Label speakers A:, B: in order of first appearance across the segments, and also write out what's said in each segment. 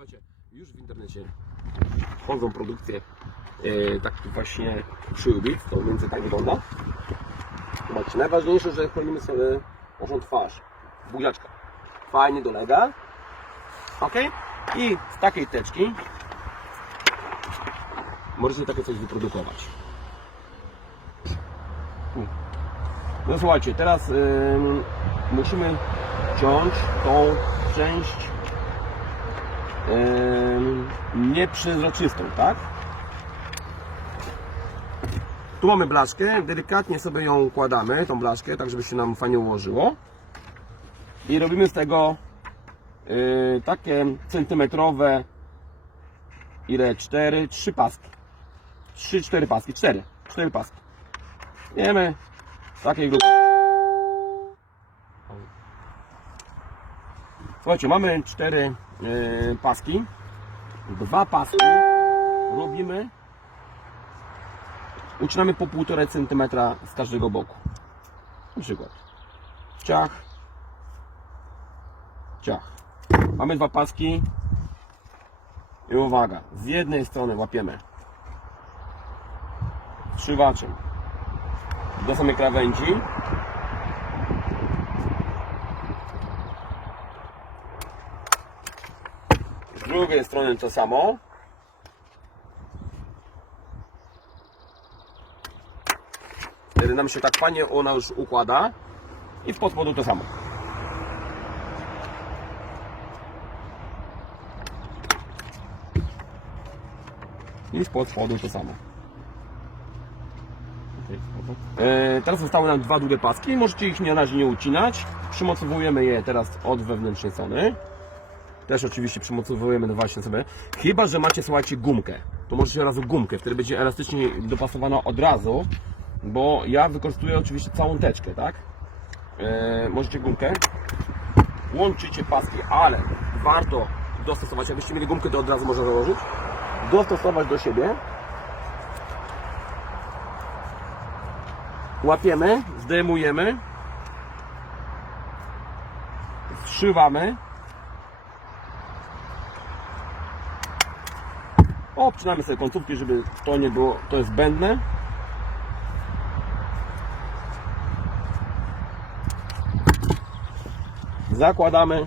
A: Słuchajcie, już w internecie chodzą produkcje e, takich właśnie przyłbic, to mniej więcej tak wygląda. Zobaczcie, najważniejsze, że chronimy sobie naszą twarz, buziaczka. Fajnie dolega. Ok? I z takiej teczki możecie takie coś wyprodukować. No słuchajcie, teraz musimy ciąć tą część nieprzezroczystą, tak? Tu mamy blaszkę, delikatnie sobie ją układamy, tą blaszkę, tak żeby się nam fajnie ułożyło. I robimy z tego yy, takie centymetrowe, ile? 4, 3 paski. 3, 4 paski, 4, 4 paski. Wiemy, takiej grupy. Słuchajcie, mamy cztery yy, paski. Dwa paski robimy. Ucinamy po 1,5 cm z każdego boku. Na przykład. Ciach. Ciach. Mamy dwa paski. I uwaga, z jednej strony łapiemy strzywaczem do samej krawędzi. Z drugiej strony to samo. Wtedy nam się tak fajnie ona już układa. I w podspodu to samo. I w podspodu to samo. E, teraz zostały nam dwa długie paski. Możecie ich na razie nie ucinać. Przymocowujemy je teraz od wewnętrznej strony. Też oczywiście przymocowujemy no właśnie sobie. Chyba, że macie, słuchajcie, gumkę. To możecie od razu gumkę. Wtedy będzie elastycznie dopasowana od razu. Bo ja wykorzystuję oczywiście całą teczkę, tak? E, możecie gumkę. Łączycie paski, ale warto dostosować. Jakbyście mieli gumkę, to od razu można założyć. Dostosować do siebie. łapiemy, zdejmujemy, zszywamy, obcinamy sobie końcówki, żeby to nie było, to jest zbędne. Zakładamy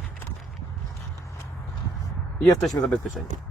A: i jesteśmy zabezpieczeni.